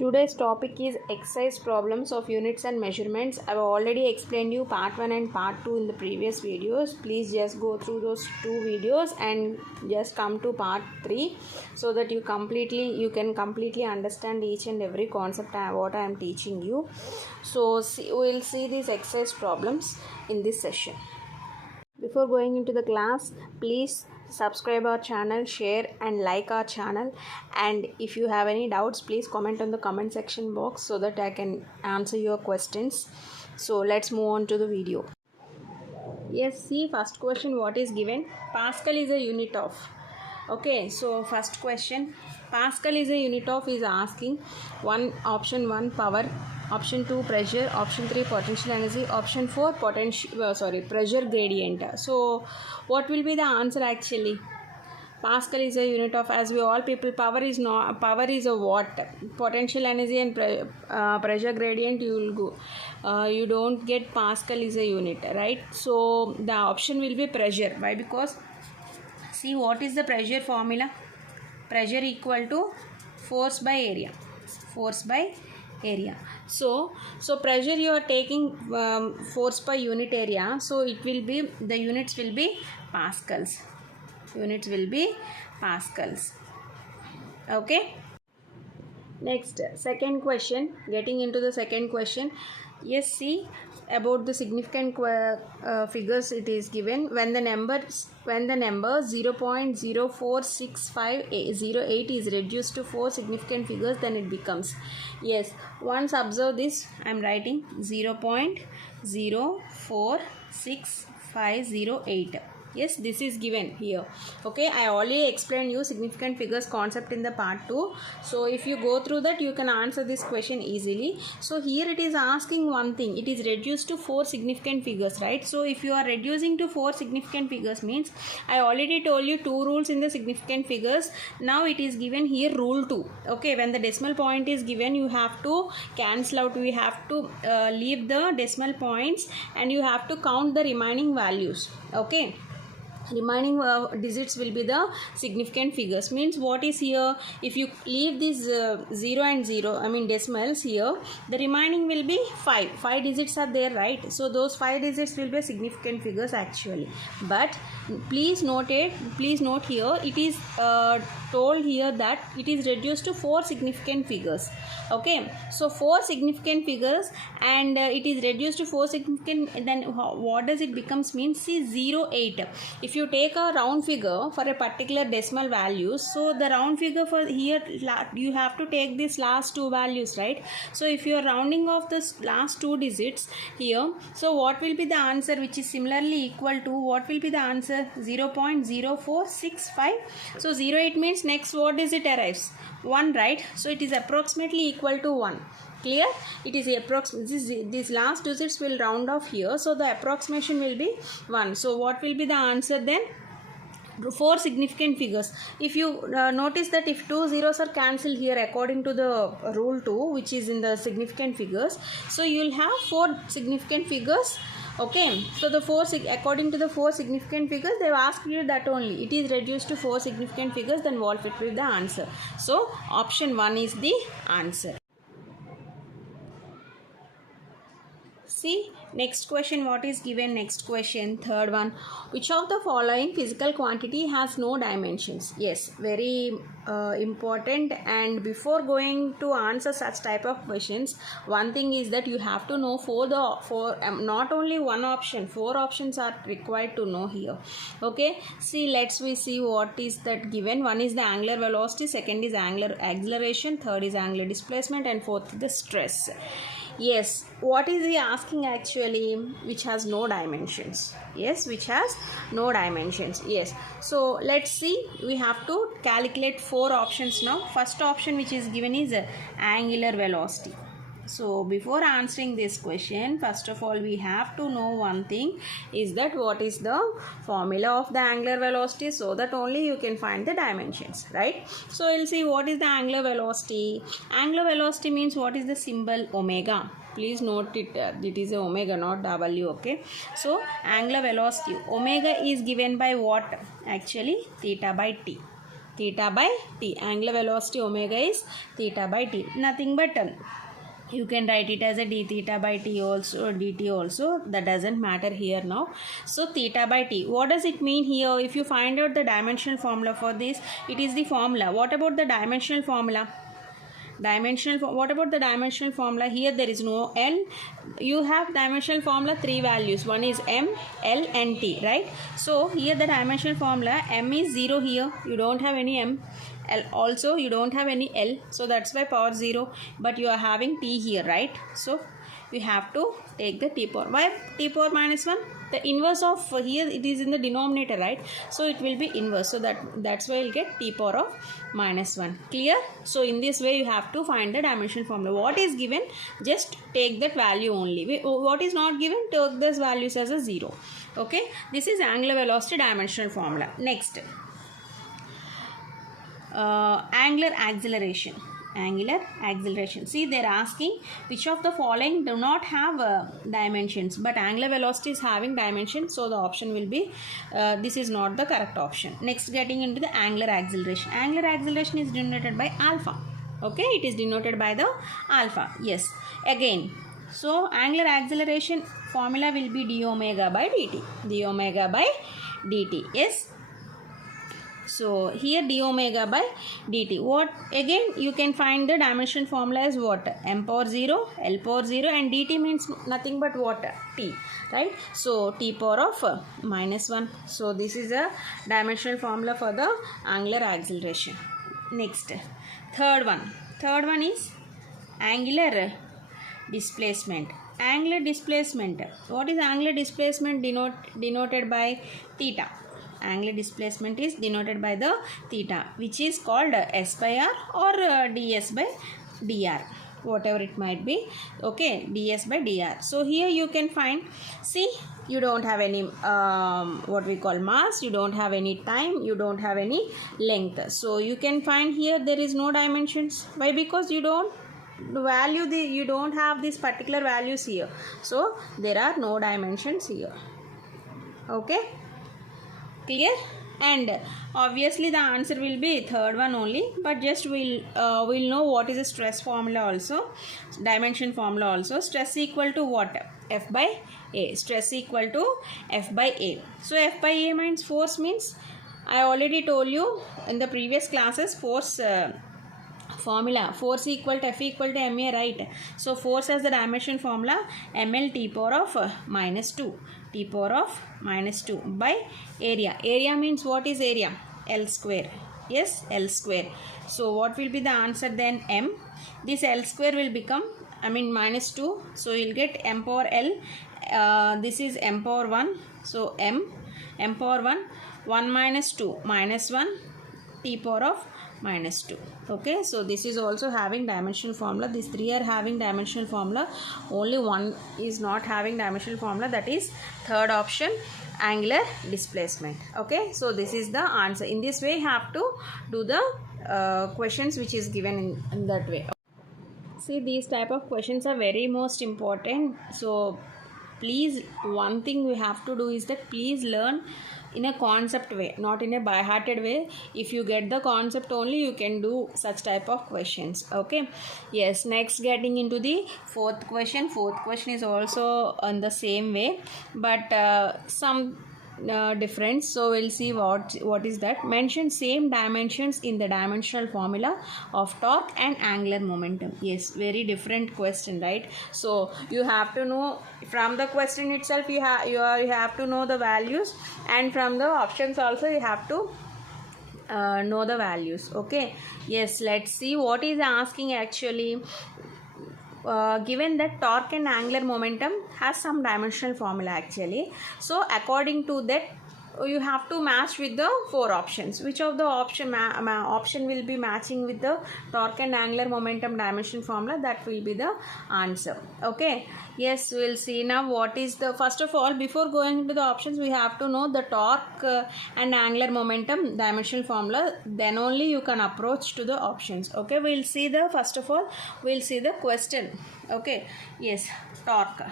Today's topic is exercise problems of units and measurements. I've already explained you part 1 and part 2 in the previous videos. Please just go through those two videos and just come to part 3 so that you can completely understand each and every concept what I am teaching you. So we'll see these exercise problems in this session. Before going into the class, please subscribe our channel, share and like our channel, and if you have any doubts, please comment on the comment section box so that I can answer your questions. So let's move on to the video. Yes, see, first question, what is given? Pascal is a unit of. Okay, so first question, Pascal is a unit of is asking option 1 power, option 2 pressure, option 3 potential energy, option 4 pressure gradient. So what will be the answer actually? Pascal is a unit of, as we all people, power is a watt, potential energy and pressure gradient you will go, you don't get Pascal is a unit, right? So the option will be pressure. Why? Because see, what is the pressure formula? Pressure equal to force by area. So pressure you are taking force per unit area. So it will be, the units will be pascals. Okay. Next, second question. Getting into the second question. Yes, see, about the significant figures it is given. When the number 0.046508 is reduced to 4 significant figures, then it becomes. Yes, once observe this, I am writing 0.046508. Yes, this is given here. Okay, I already explained you significant figures concept in the part 2. So if you go through that, you can answer this question easily. So here it is asking one thing. It is reduced to 4 significant figures, right? So if you are reducing to 4 significant figures means, I already told you 2 rules in the significant figures. Now it is given here rule 2. Okay, when the decimal point is given, you have to cancel out. We have to leave the decimal points and you have to count the remaining values. Okay, remaining digits will be the significant figures. Means what is here, if you leave this 0 and 0, I mean decimals here, the remaining will be 5 digits are there, right? So those 5 digits will be significant figures actually. But please note here, it is told here that it is reduced to 4 significant figures. Okay, so 4 significant figures and it is reduced to 4 significant, then what does it becomes means? See, 08. If you take a round figure for a particular decimal value, so the round figure for here, you have to take these last 2 values, right? So if you are rounding off this last 2 digits here, so what will be the answer, which is similarly equal to, what will be the answer? 0.0465. So 08 means next what digit arrives? 1, right? So it is approximately equal to 1. Clear? It is approximately, these last digits will round off here, so the approximation will be 1. So what will be the answer then? 4 significant figures. If you notice that if 2 zeros are cancelled here according to the rule 2, which is in the significant figures, so you will have 4 significant figures. Okay, so the according to the 4 significant figures, they have asked you that only. It is reduced to 4 significant figures, then what will be the answer? So option 1 is the answer. See, next question, what is given? Next question, third one. Which of the following physical quantity has no dimensions? Yes, very important. And before going to answer such type of questions, one thing is that you have to know not only one option, 4 options are required to know here. Okay, see, we see what is that given. One is the angular velocity, second is angular acceleration, third is angular displacement, and fourth the stress. Yes, what is he asking actually? Which has no dimensions. Yes, which has no dimensions. Yes, so let's see, we have to calculate 4 options now. First option which is given is angular velocity. So before answering this question, first of all we have to know one thing, is that what is the formula of the angular velocity, so that only you can find the dimensions, right? So we'll see what is the angular velocity. Angular velocity means what is the symbol? Omega. Please note it, it is a omega, not W. Okay, so angular velocity, omega is given by what? Actually theta by t. theta by t. Angular velocity omega is theta by t. Nothing but you can write it as a d theta by t also or dt also. That doesn't matter here now. So theta by t. What does it mean here? If you find out the dimensional formula for this, it is the formula. What about the dimensional formula? What about the dimensional formula? Here there is no L. You have dimensional formula 3 values. One is M, L and T, right? So here the dimensional formula, M is 0 here. You don't have any M. L also you don't have any L. So that's why power 0. But you are having T here, right? So we have to take the T power. Why T power minus 1? The inverse of here, it is in the denominator, right? So it will be inverse. So that's why you'll get T power of minus 1. Clear? So in this way you have to find the dimension formula. What is given, just take that value only. What is not given, take this values as a 0. Okay, this is angular velocity dimensional formula. Next, angular acceleration. See, they're asking which of the following do not have dimensions, but angular velocity is having dimensions, so the option will be this is not the correct option. Next, getting into the angular acceleration. Angular acceleration is denoted by alpha. Okay, it is denoted by the alpha. Yes, again, so angular acceleration formula will be d omega by dt. D omega by dt. Yes. So here d omega by dt. What again you can find the dimension formula is what? M power 0, L power 0 and dt means nothing but what? T, right? So T power of minus 1. So this is a dimensional formula for the angular acceleration. Next, third one is angular displacement. Angular displacement. What is angular displacement? Denoted by theta. Angular displacement is denoted by the theta, which is called s by r or ds by dr, whatever it might be. Okay, ds by dr. So here you can find, see, you don't have any what we call mass, you don't have any time, you don't have any length. So you can find here there is no dimensions. Why? Because you don't you don't have these particular values here. So there are no dimensions here. Okay, clear? And obviously the answer will be third one only, but just we'll know what is the stress formula also, dimension formula also. Stress equal to what? F by A. Stress equal to F by A. So F by A means force, means I already told you in the previous classes force formula. Force equal to F equal to ma, right? So force as the dimension formula ml T power of minus 2. T power of minus 2 by area. Area means what is area? L square. Yes, L square. So what will be the answer then? M. This L square will become, minus 2. So you'll get M power L. This is M power 1. So M power 1. 1 minus 2 minus 1. T power of minus 2. Okay, so this is also having dimensional formula. These three are having dimensional formula. Only one is not having dimensional formula, that is third option, angular displacement. Okay, so this is the answer. In this way you have to do the questions which is given in that way. See, these type of questions are very most important. So please, one thing we have to do is that please learn in a concept way, not in a by-hearted way. If you get the concept only, you can do such type of questions. Okay, yes. Next, getting into the fourth question. Fourth question is also on the same way, but some difference. So we'll see what is that. Mention same dimensions in the dimensional formula of torque and angular momentum. Yes, very different question, right? So you have to know from the question itself, you have to know the values, and from the options also you have to know the values. Okay, yes, let's see what is asking actually. Given that torque and angular momentum has some dimensional formula actually, so according to that you have to match with the 4 options. Which of the option will be matching with the torque and angular momentum dimension formula? That will be the answer. Okay, yes, we'll see now what is the, first of all, before going into the options, we have to know the torque and angular momentum dimensional formula, then only you can approach to the options. Okay, we'll see the, first of all we'll see the question. Okay, yes, torque.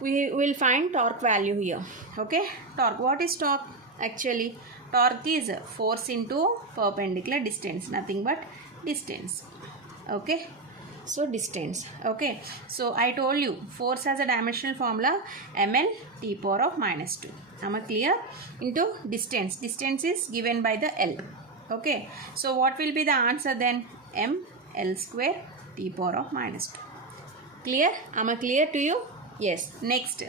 We will find torque value here. Okay, torque. What is torque actually? Torque is force into perpendicular distance, nothing but distance. Okay, so distance. Okay, so I told you force has a dimensional formula ml t power of minus 2. Am I clear? Into distance. Distance is given by the L. Okay, so what will be the answer then? M L square t power of minus 2. Clear? Am I clear to you? Yes. Next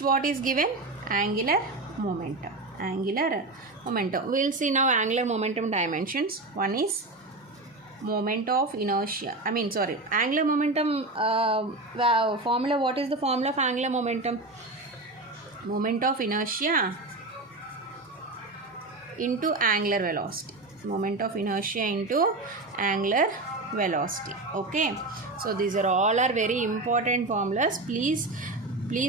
what is given? Angular momentum. Angular momentum. We will see now angular momentum dimensions. One is moment of inertia. Angular momentum formula. What is the formula of angular momentum? Moment of inertia into angular velocity. Moment of inertia into angular velocity. Okay, so these are all very important formulas. Please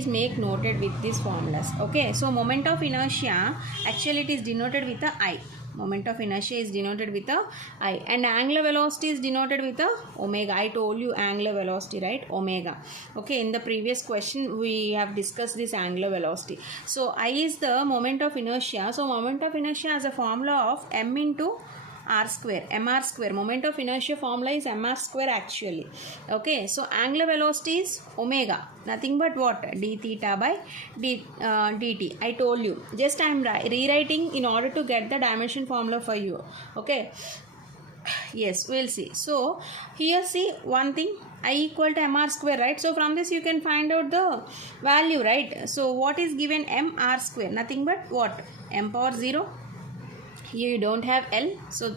make noted with these formulas. Okay, so moment of inertia, actually it is denoted with a I. Moment of inertia is denoted with a I, and angular velocity is denoted with a omega. I told you angular velocity, right? Omega. Okay, in the previous question we have discussed this angular velocity. So I is the moment of inertia. So moment of inertia has a formula of m into r square, mr square. Moment of inertia formula is mr square actually. Okay, so angular velocity is omega, nothing but what? D theta by dt. I told you, just I am rewriting in order to get the dimension formula for you. Okay, yes, we'll see. So here see one thing, I equal to mr square, right? So from this you can find out the value, right? So what is given? mr square, nothing but what? M power 0. Here you don't have L, so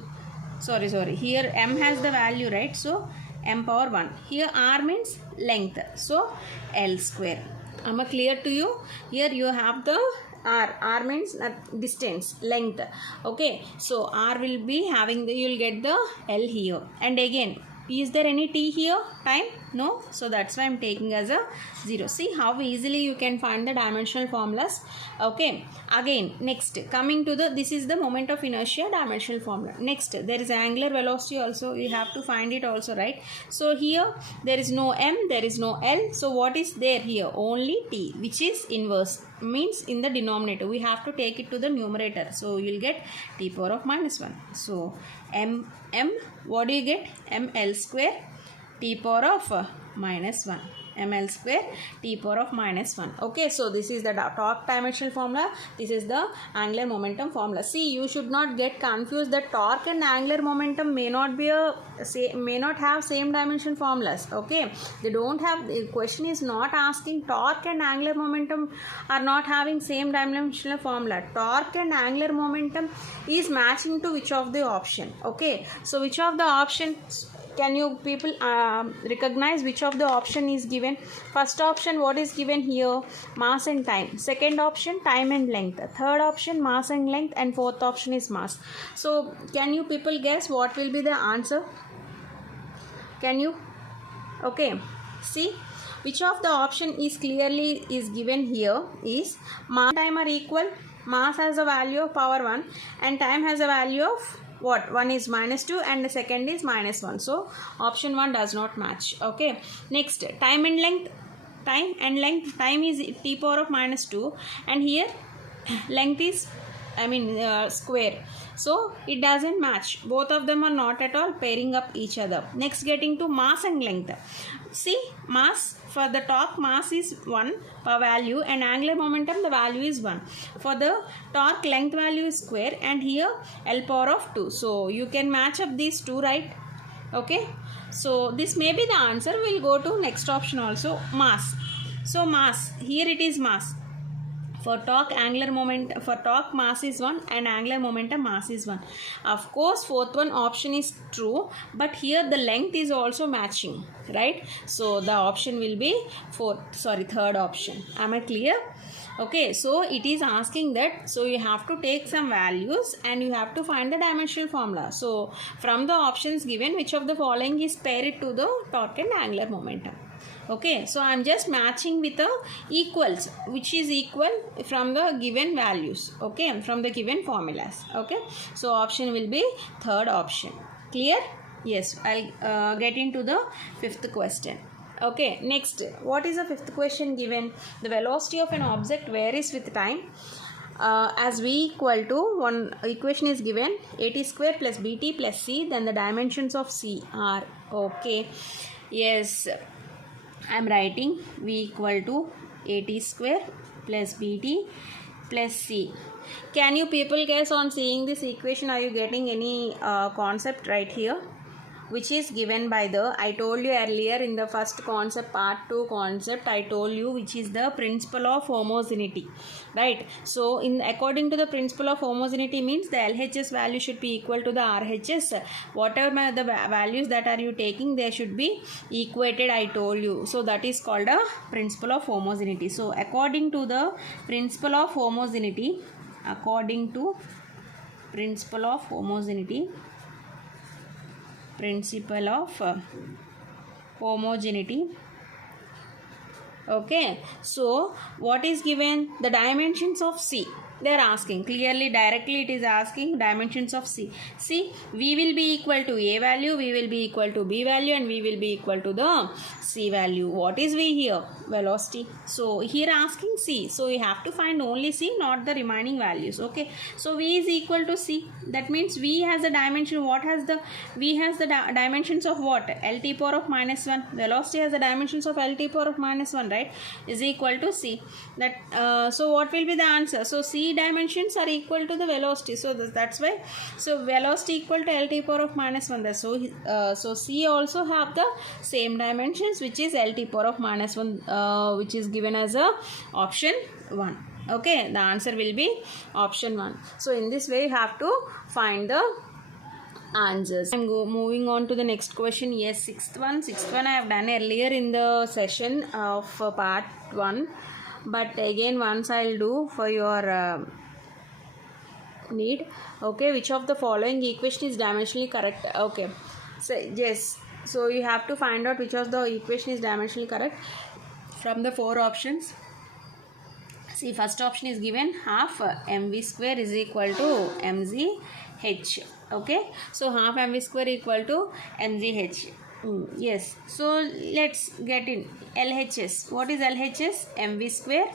sorry, here m has the value, right? So m power 1. Here r means length, so L square. Am I clear to you? Here you have the r means distance, length. Okay, so r will be having the, you will get the L here. And again, is there any t here? Time? No, so that's why I'm taking as a 0. See how easily you can find the dimensional formulas. Okay, again, next coming to the, this is the moment of inertia dimensional formula. Next there is angular velocity also, you have to find it also, right? So here there is no m, there is no L, so what is there here? Only t, which is inverse, means in the denominator we have to take it to the numerator, so you'll get t power of minus 1. So m what do you get? ml square t power of minus 1. ml square t power of minus 1. Okay, so this is the torque dimensional formula, this is the angular momentum formula. See, you should not get confused that torque and angular momentum may not have same dimension formulas. Okay, they don't have, the question is not asking torque and angular momentum are not having same dimensional formula. Torque and angular momentum is matching to which of the option. Okay, so which of the options can you people recognize? Which of the option is given? First option, what is given here? Mass and time. Second option, time and length. Third option, mass and length. And fourth option is mass. So can you people guess what will be the answer? Can you? Okay, see, which of the option is clearly is given here is mass and time are equal. Mass has a value of power 1 and time has a value of what? 1 is minus 2 and the second is minus 1. So option 1 does not match. Okay, next time and length. Time is t power of minus 2 and here length is square, so it doesn't match. Both of them are not at all pairing up each other. Next, getting to mass and length. See, mass, for the torque mass is 1 per value and angular momentum the value is 1. For the torque length value is square and here L power of 2. So you can match up these two, right? Okay, so this may be the answer. We'll go to next option also, mass. So mass, here it is mass. For torque mass is 1 and angular momentum mass is 1. Of course fourth one option is true, but here the length is also matching, right? So the option will be third option. Am I clear? Okay, so it is asking that, so you have to take some values and you have to find the dimensional formula. So from the options given, which of the following is paired to the torque and angular momentum? Okay, so I am just matching with the equals, which is equal from the given values. Okay, from the given formulas. Okay, so option will be third option. Clear? Yes, I'll get into the fifth question. Okay, next, what is the fifth question given? The velocity of an object varies with time. as v equal to, one equation is given, at square plus bt plus c, then the dimensions of c are, okay, yes, I am writing v equal to at square plus bt plus c. Can you people guess on seeing this equation, are you getting any concept right here? Which is given by the, I told you earlier in the first concept, part 2 concept, I told you which is the principle of homogeneity, right? So in according to the principle of homogeneity means the LHS value should be equal to the RHS. Whatever the values that are you taking, they should be equated, I told you. So that is called a principle of homogeneity. So according to the principle of homogeneity, according to principle of homogeneity, principle of homogeneity, okay, so what is given? The dimensions of c, they are asking clearly, directly it is asking dimensions of c. See, v will be equal to a value, v will be equal to b value, and v will be equal to the c value. What is v here? Velocity. So here asking c, so we have to find only c, not the remaining values, okay. So v is equal to c, that means v has the dimension, what has the, v has the dimensions of what? Lt power of minus 1. Velocity has the dimensions of Lt power of minus 1, right? Is equal to c. That so what will be the answer? So c dimensions are equal to the velocity, so that's why, so velocity equal to Lt power of minus 1. So c also have the same dimensions, which is Lt power of minus 1, which is given as a option 1. Okay, the answer will be option 1. So in this way you have to find the answers. I'm moving on to the next question. Yes, sixth one I have done earlier in the session of part 1, but again once I'll do for your need. Okay, which of the following equation is dimensionally correct? Okay, so yes, so you have to find out which of the equation is dimensionally correct from the 4 options. See, first option is given, half mv square is equal to mgh. Okay, so half mv square equal to mgh. Yes, so let's get in LHS. What is LHS? mv square.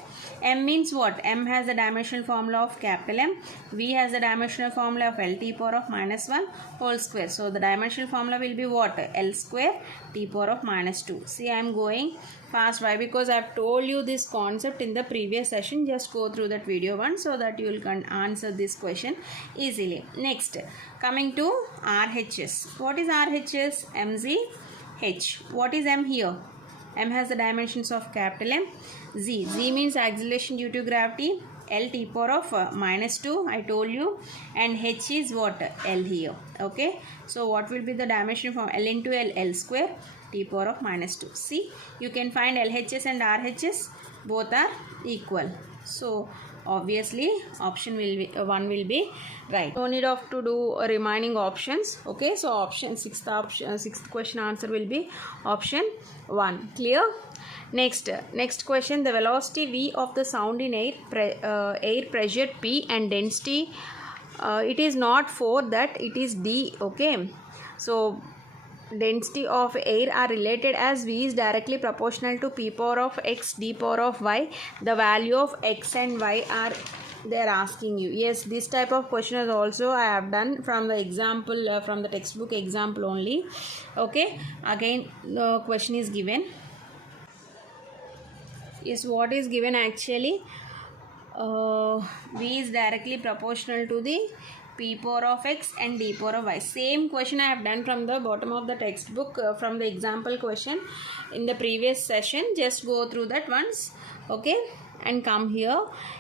M means what? M has the dimensional formula of capital M. V has the dimensional formula of Lt power of minus 1 whole square. So the dimensional formula will be what? L square t power of minus 2. See, I am going fast. Why? Because I have told you this concept in the previous session. Just go through that video one so that you will answer this question easily. Next, coming to RHS. What is RHS? MZH. What is M here? M has the dimensions of capital M. Z means acceleration due to gravity. L t power of minus 2, I told you, and H is what? L here. Okay, so what will be the dimension from L into L? L square t power of minus 2. See, you can find LHS and RHS, both are equal. So obviously option will be 1 will be right. No need of to do remaining options. Okay, so option sixth question answer will be option 1. Clear? Next question, the velocity v of the sound in air, air pressure P and density, it is not 4, that it is D. Okay, so density of air are related as v is directly proportional to p power of x d power of y. The value of x and y are they are asking you. Yes, this type of question is also I have done from the example from the textbook example only. Okay, again the question is given. Yes, what is given actually? V is directly proportional to the p power of x and d power of y. Same question I have done from the bottom of the textbook from the example question in the previous session. Just go through that once. Okay, and come here.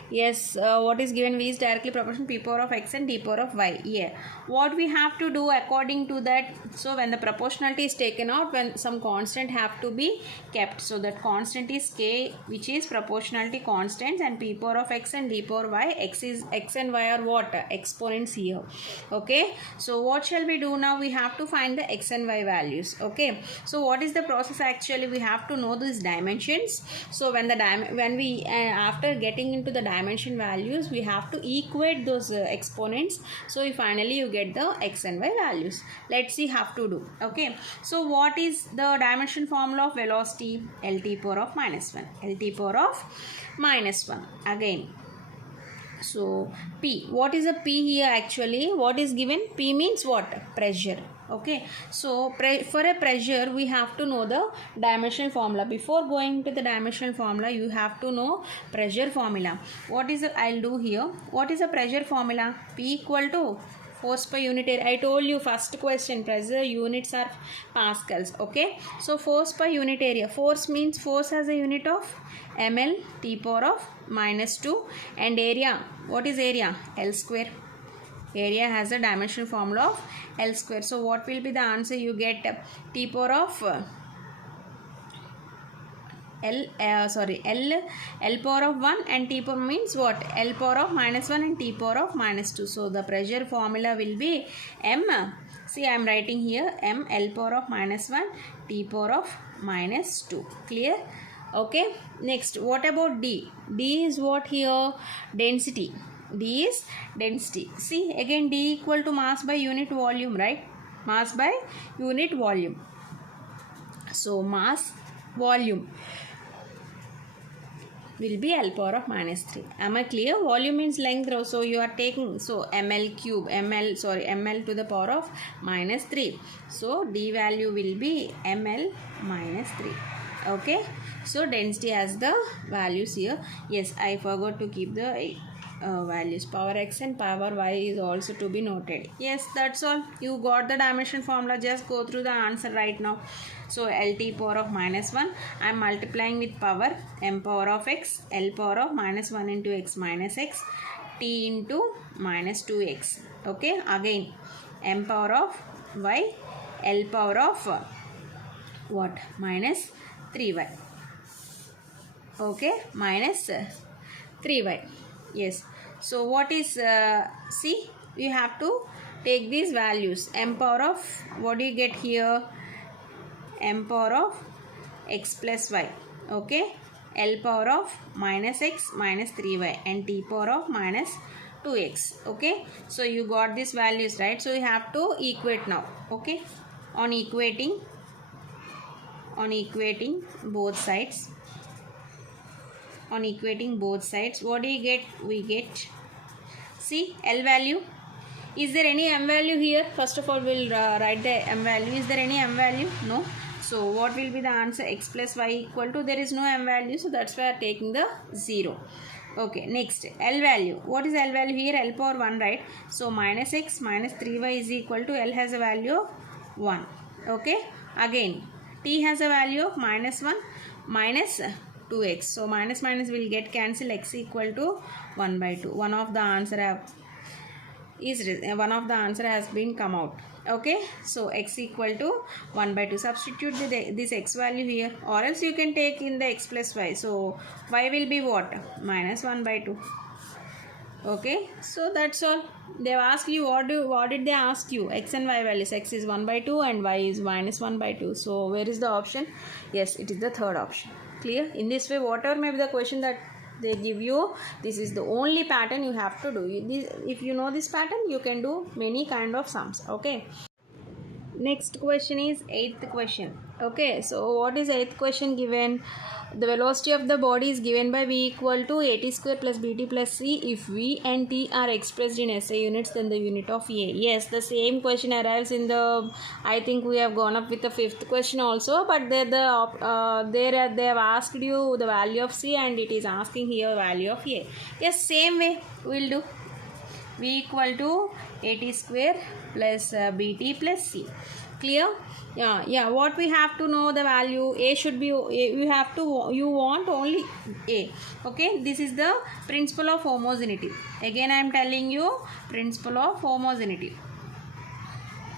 Yes, what is given? V is directly proportional to p power of x and d power of y. Yeah, what we have to do according to that? So when the proportionality is taken out, when some constant have to be kept, so that constant is k, which is proportionality constants, and p power of x and d power y. X and y are what? Exponents here. Okay, so what shall we do now? We have to find the x and y values. Okay, so what is the process actually? We have to know these dimensions. So when we after getting into the dimension values, we have to equate those exponents. So finally you get the x and y values. Let's see how to do. Okay, so what is the dimension formula of velocity? Lt power of minus 1. Lt power of minus 1 again. So P, what is a P here actually? What is given? P means what? Pressure. Okay, so for a pressure we have to know the dimensional formula. Before going to the dimensional formula, you have to know pressure formula. What is the, I'll do here. What is the pressure formula? P equal to force per unit area. I told you first question, pressure units are pascals. Okay, so force per unit area. Force means force has a unit of ml, t power of -2, and area, what is area? L square. Area has a dimensional formula of L square. So what will be the answer? You get t power of L power of 1 and t power means what? L power of -1 and t power of -2. So the pressure formula will be M. See, I am writing here M L power of -1 t power of -2. Clear? Okay. Next, what about D? D is what here? Density. D is density. See, again D equal to mass by unit volume, right? Mass by unit volume. So mass volume will be L power of -3. Am I clear? Volume means length, so you are taking, so ml cube, ml to the power of -3. So D value will be ml -3. Okay, so density has the values here. Yes, I forgot to keep the values. Power x and power y is also to be noted. Yes, that's all. You got the dimension formula. Just go through the answer right now. So LT power of -1, I am multiplying with power m power of x, L power of -1 into x minus x, t into -2x. Okay, again m power of y, L power of what? -3y. Okay, -3y. Yes. So what is see, you have to take these values. M power of, what do you get here? M power of x plus y. Okay, L power of -x -3y and t power of -2x. Okay, so you got these values, right? So you have to equate now. Okay, on equating both sides. On equating both sides, what do you get? We get, see, L value. Is there any m value here? First of all, we'll write the m value. Is there any m value? No. So what will be the answer? X plus y equal to, there is no m value, so that's why I am taking the 0. Okay, next, L value. What is L value here? L power 1, right? So -x -3y is equal to, L has a value of 1. Okay, again t has a value of -1 -2x. So minus will get cancel. X equal to 1/2. One of the answer has been come out. Okay, so x equal to 1/2. Substitute this x value here, or else you can take in the x plus y. So y will be what? -1/2. Okay, so that's all. They've asked you, what did they ask you? X and y values. X is 1/2 and y is -1/2. So where is the option? Yes, it is the third option. Clear? In this way, whatever may be the question that they give you, this is the only pattern you have to do. If you know this pattern, you can do many kind of sums. Okay, next question is 8th question. Okay, so what is 8th question given? The velocity of the body is given by v equal to at square plus bt plus c. If v and t are expressed in SI units, then the unit of a. Yes, the same question arrives in the, I think we have gone up with the 5th question also, but they have asked you the value of c and it is asking here value of a. Yes, same way we'll do. V equal to at square plus bt plus c. Clear? Yeah, what we have to know, the value a should be you want only a. Okay, this is the principle of homogeneity. Again I am telling you, principle of homogeneity.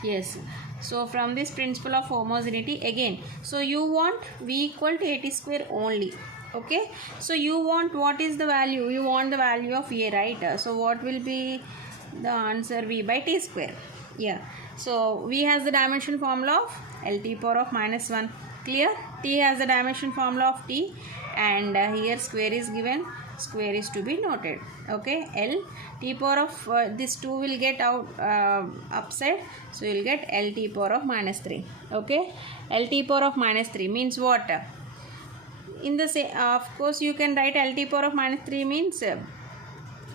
Yes, so from this principle of homogeneity, again, so you want v equal to at square only. Okay, so you want, what is the value? You want the value of a, right? So what will be the answer? V by t square. Yeah, so v has the dimension formula of LT power of -1. Clear? T has the dimension formula of t, and here square is given. Square is to be noted. Okay, L t power of this 2 will get out upside, so you will get LT power of -3. Okay, LT power of -3 means what? In the same, of course you can write LT power of -3 means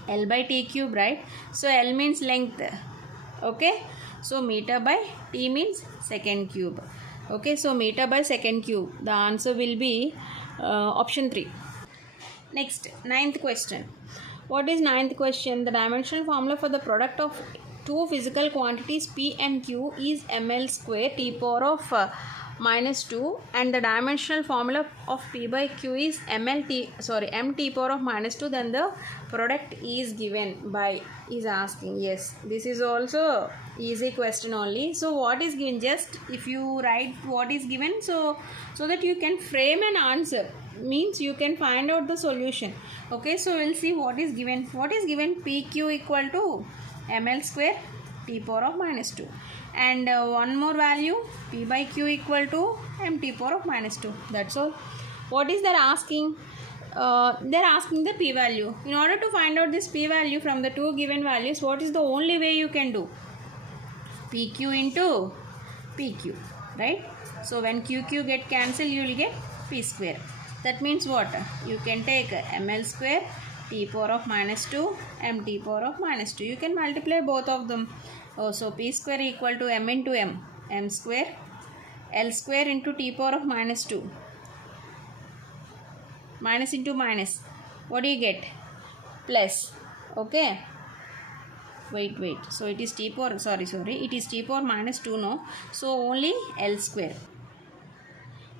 L by T cube, right? So L means length. Okay, so meter by T means second cube. Okay, so meter by second cube. The answer will be option 3. Next, ninth question. What is ninth question? The dimensional formula for the product of two physical quantities P and Q is ml square T power of minus 2, and the dimensional formula of P by Q is mt power of minus 2. Then the product is given by, is asking. Yes, this is also easy question only. So what is given, just if you write what is given, so that you can frame an answer, means you can find out the solution. Okay, so we'll see what is given. What is given? PQ equal to ml square T power of minus 2, and one more value, P by Q equal to mt power of minus 2. That's all. What is they're asking? They're asking the P value. In order to find out this P value from the two given values, what is the only way you can do? PQ into PQ, right? So when QQ get cancelled, you will get P square. That means what? You can take ml square T power of minus 2 mt power of minus 2. You can multiply both of them. So P square equal to m into m square, L square into T power of minus 2. Minus into minus. What do you get? Plus. Okay. Wait. So it is T power, it is T power minus 2 no. So only L square.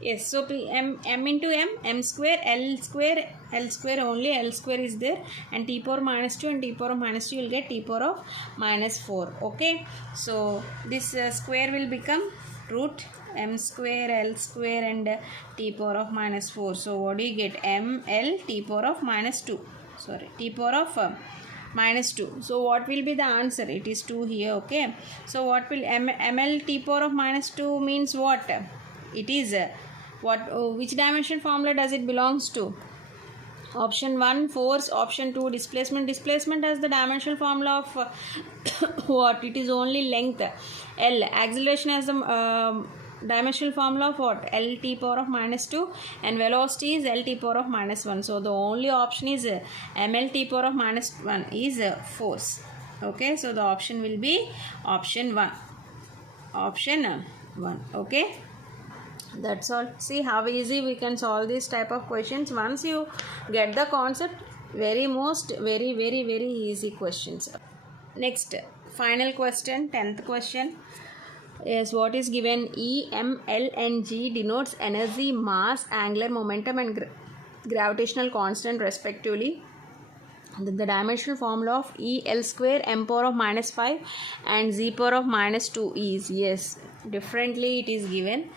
Yes, so m into m square, L square only, L square is there, and T power minus 2 and T power of minus 2 you will get T power of minus 4. Okay, so this square will become root m square, L square and T power of minus 4. So what do you get? M L T power of minus 2. T power of minus 2. So what will be the answer? It is 2 here. Okay, so what will ml T power of minus 2 means what? It is which dimension formula does it belongs to? Option 1 force, option 2 displacement. Displacement as the dimensional formula of what? It is only length. L, acceleration as the dimensional formula of what? L T power of minus 2, and velocity is L T power of minus 1. So the only option is ml T power of minus 1 is force. Okay, so the option will be option 1. Option 1. Okay, that's all. See how easy we can solve this type of questions once you get the concept. Very easy questions. Next, final question, 10th question. Yes, what is given? E, M, L and G denotes energy, mass, angular momentum and gravitational constant respectively. The dimensional formula of E, L square, M power of minus 5 and Z power of minus 2 is, yes, differently it is given.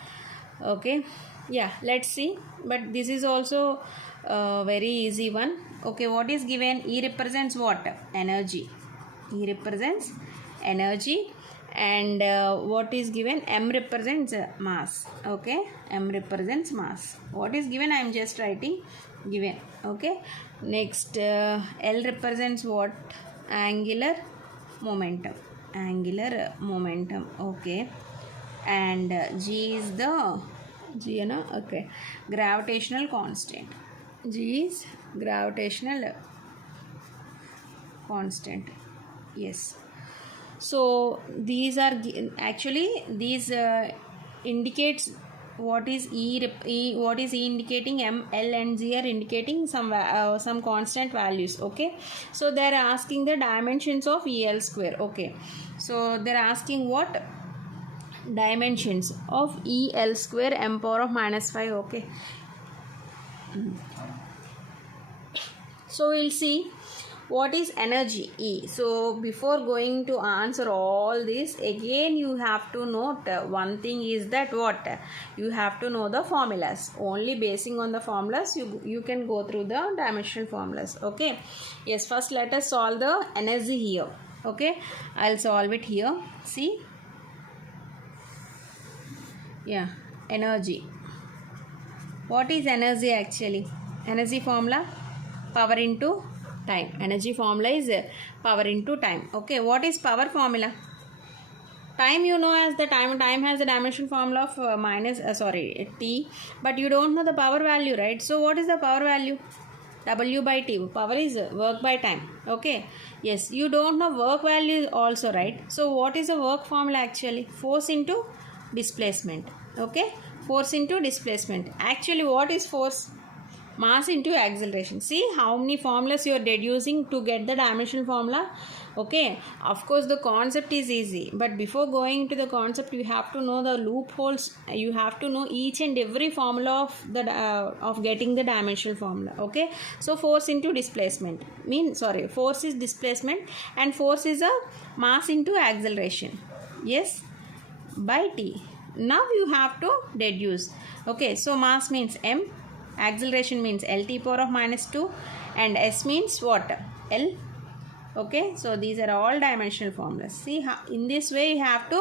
Okay, yeah, let's see, but this is also a very easy one. Okay, what is given? E represents what? Energy. E represents energy, and what is given? M represents mass. Okay, M represents mass. What is given? I am just writing given. Okay, next, L represents what? Angular momentum. Okay, and G is the okay, gravitational constant. G is gravitational constant. Yes, so these are actually these indicates what is what is E indicating. M, L and G are indicating some constant values. Okay, so they are asking the dimensions of EL square. Okay, so they are asking what? Dimensions of EL square M power of minus 5. Okay, so we'll see what is energy E. So before going to answer all this, again you have to note one thing is that what? You have to know the formulas. Only basing on the formulas you can go through the dimensional formulas. Okay, yes, first let us solve the energy here. Okay, I'll solve it here. See, yeah, energy. What is energy actually? Energy formula, power into time. Energy formula is power into time. Okay, what is power formula? Time you know as the time. Time has the dimension formula of T, but you don't know the power value, right? So what is the power value? W by T. Power is work by time. Okay. Yes, you don't know work value also, right? So what is the work formula actually? Force into displacement. Okay. Force into displacement. Actually, what is force? Mass into acceleration. See how many formulas you are deducing to get the dimensional formula. Okay, of course the concept is easy, but before going to the concept you have to know the loopholes. You have to know each and every formula of the of getting the dimensional formula. Okay, so force into displacement force is displacement and force is a mass into acceleration. Yes, by T. Now you have to deduce. Okay, so mass means m, acceleration means L T power of minus 2, and S means what? L. Okay, so these are all dimensional formulas. See how in this way you have to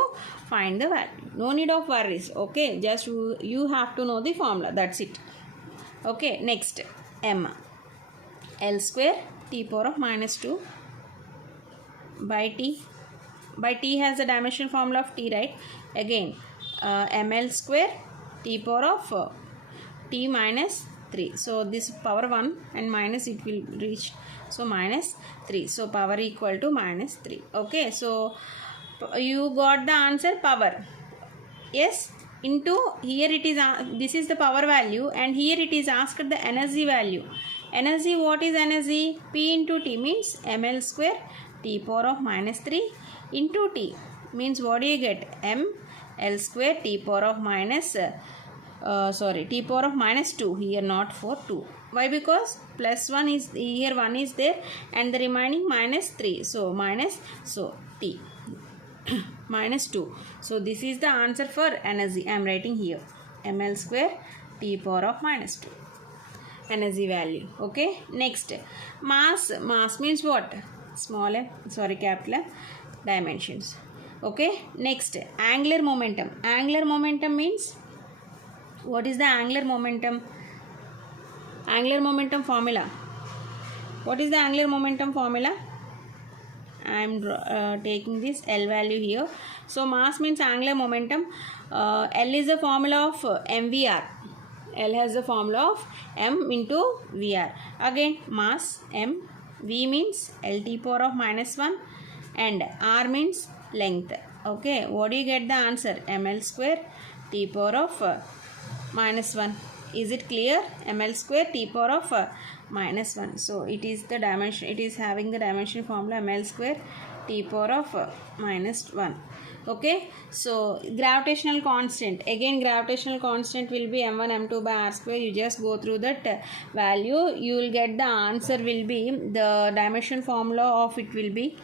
find the value. No need of worries. Okay, just you have to know the formula. That's it. Okay, next m, L square T power of minus 2 by T. By T has the dimensional formula of T, right? Again, ml square T power of T minus 3. So this power 1 and minus it will reach. So minus 3. So power equal to minus 3. Okay. So you got the answer power. Yes. Into here it is this is the power value and here it is asked the energy value. Energy, what is energy? P into T means ml square T power of minus 3 into T means what do you get? M L square T power of minus T power of minus 2 here, not for 2. Why? Because plus 1 is here, 1 is there and the remaining minus 3. So minus, so T minus 2. So this is the answer for energy. I am writing here ml square T power of minus 2. Energy value. Okay. Next, mass. Mass means what? Small m, capital M, dimensions. Okay. Next, angular momentum. Angular momentum means what is the angular momentum? Angular momentum formula. What is the angular momentum formula? I am taking this L value here. So mass means angular momentum. L is the formula of mvr. L has the formula of m into vr. Again mass m. V means Lt power of minus 1 and r means length. Okay, what do you get the answer? ml square T power of minus 1. Is it clear? ml square T power of minus 1. So it is the dimension, it is having the dimension formula ml square T power of minus 1. Okay, so gravitational constant. Again gravitational constant will be m1 m2 by r square. You just go through that value, you will get the answer will be the dimension formula of it will be,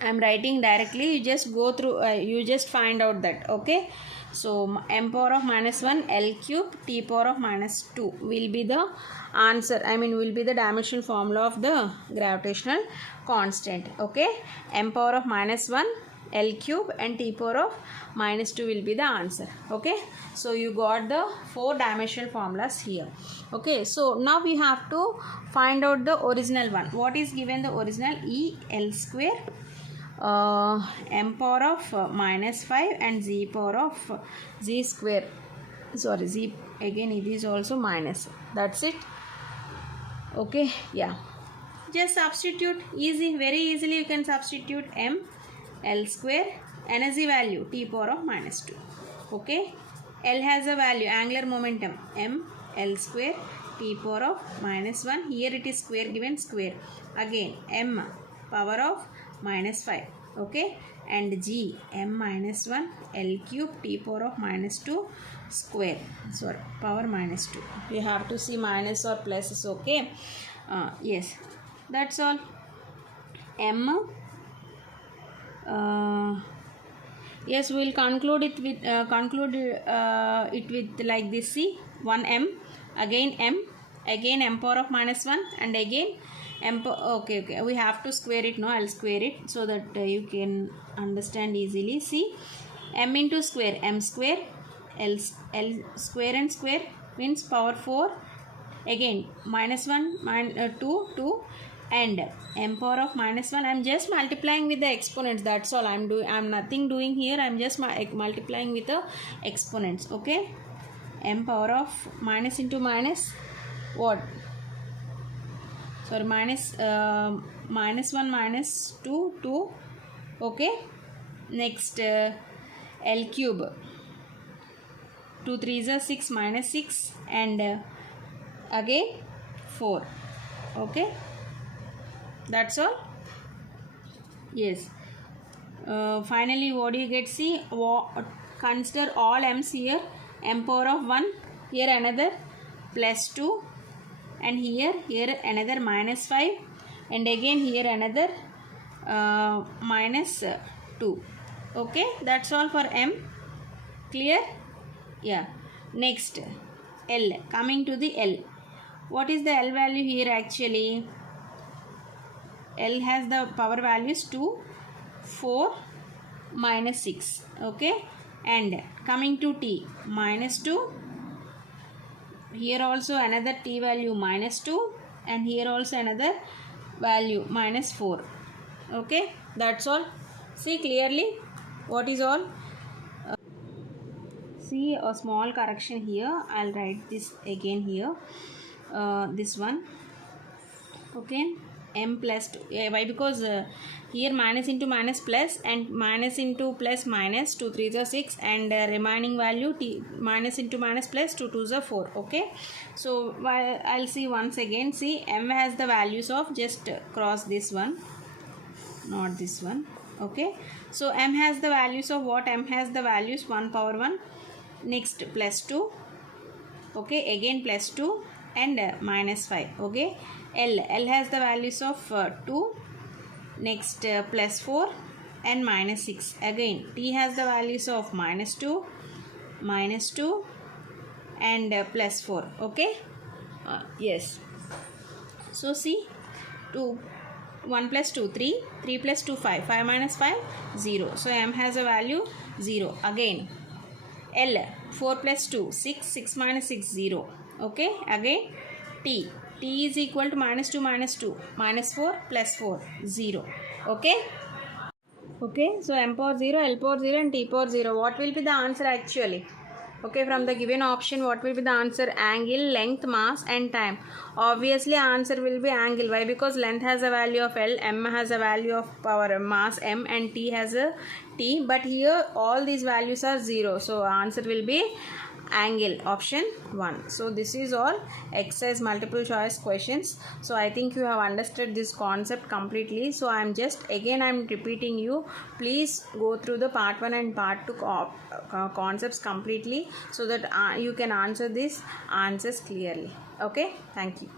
I am writing directly, you just go through you just find out that. Okay, so m power of minus 1 L cube T power of minus 2 will be the answer, will be the dimensional formula of the gravitational constant. Okay, m power of minus 1 L cube and T power of minus 2 will be the answer. Okay, so you got the 4 dimensional formulas here. Okay, so now we have to find out the original one. What is given the original? E L square m power of minus 5 and z power of z square, z, again it is also minus. That's it. Okay, yeah, just substitute, easy, very easily you can substitute m L square, energy value T power of minus 2. Okay, L has a value angular momentum m L square T power of minus 1. Here it is square, given square. Again m power of minus 5. Okay, and g m minus 1 L cube T power of minus 2 square, power minus 2. You have to see minus or plus is okay. Yes, that's all. M yes, we will conclude it with like this. See, 1 m, again m power of minus 1 and again m. Okay, we have to square it. No, I'll square it so that you can understand easily. See, m into square, m square, L square and square means power 4. Again minus 1 2 and m power of minus 1. I am just multiplying with the exponents. That's all I am doing. I am nothing doing here. I am just multiplying with the exponents. Okay, m power of minus into minus, what? sorry, minus 1 minus 2 2. Okay, next L cube, 2 3s are 6 minus 6, and again 4. Okay, that's all. Yes. Finally, what do you get? See, consider all m's here. M power of 1, here another plus 2, and here another minus 5, and again here another minus 2. Okay, that's all for m. Clear? Yeah. Next, L. Coming to the L. What is the L value here actually? L has the power values 2, 4, minus 6. Okay, and coming to T, minus 2. Here also another T value minus 2, and here also another value minus 4. Okay, that's all. See clearly what is all. See a small correction here. I'll write this again here. This one. Okay, m plus 2. Why? Because here minus into minus plus, and minus into plus minus, 2 3s are 6, and remaining value t minus into minus plus, 2 2s are 4. Okay, so I'll see once again. See, m has the values of, just cross this one, not this one. Okay, so m has the values of what? M has the values 1 power 1, next plus 2. Okay, again plus 2, and minus 5. Okay, L has the values of 2, next plus 4, and minus 6. Again T has the values of minus 2, and plus 4. Okay, yes. So see, 1 plus 2 3, 3 plus 2 5, 5 minus 5 0. So m has a value 0. Again L, 4 plus 2 6, 6 minus 6 0. Okay, again T is equal to minus 2 minus 2, minus 4 plus 4 0. Okay, so m power 0, L power 0, and T power 0. What will be the answer actually? Okay, from the given option, what will be the answer? Angle, length, mass, and time. Obviously answer will be angle. Why? Because length has a value of L, m has a value of power mass m, and T has a T, but here all these values are 0, so answer will be angle, option 1. So this is all exercise multiple choice questions. So I think you have understood this concept completely. So I'm repeating you, please go through the part 1 and part 2 concepts completely, so that you can answer these answers clearly. Okay, thank you.